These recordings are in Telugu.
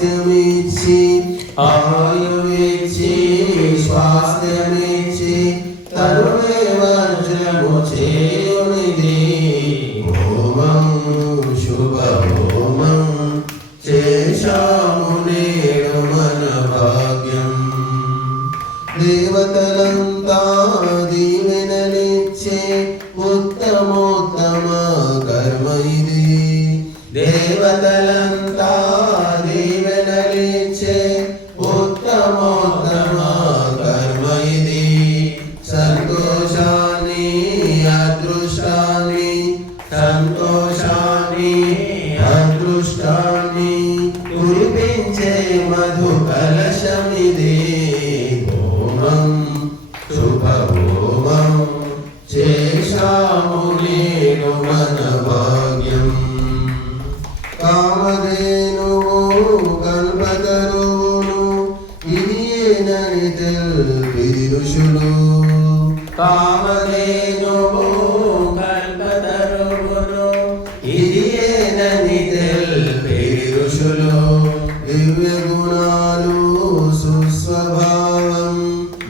స్వాస్థ్యమిచ్చి ఆయువిచ్చి స్వాస్థ్యమిచ్చి తరుణే వజ్రము చేయునిది హోమం శుభ హోమం చేశాము నేడు మన భాగ్యం. దేవతలంతా దీవెనలిచ్చే ఉత్తమోత్తమ కర్మ ఇది. దేవతలంతా దీవెనలిచ్చే ఉత్తమోత్తమ కర్మ ఇది. సంతోషాన్ని అదృష్టాన్ని సంతోషాన్ని అదృష్టాన్ని కురిపించే మధు కలశమిది హోమం శుభ హోమం చేశాము నేడు మన భాగ్యం. కామధేనువు కల్పతరువును ఇదియేనని తెలిపి ఋషులు. కామధేనువు కల్పతరువును ఇదియేనని తెలిపి ఋషులు. దివ్య గుణాలు సుస్వభావం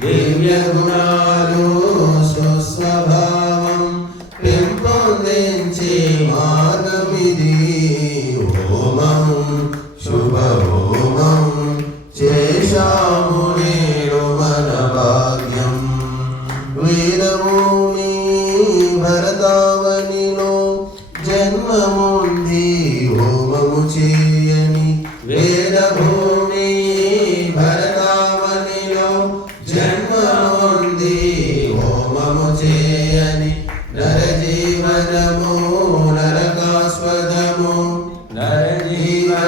దివ్య గుణాలు సుస్వభావం పెంపొందించే మార్గమిది హోమం శుభ హోమం చేశాము నేడు మన భాగ్యం. వీరభూమి భరతావనిలో జన్మముంది హోమము చేయని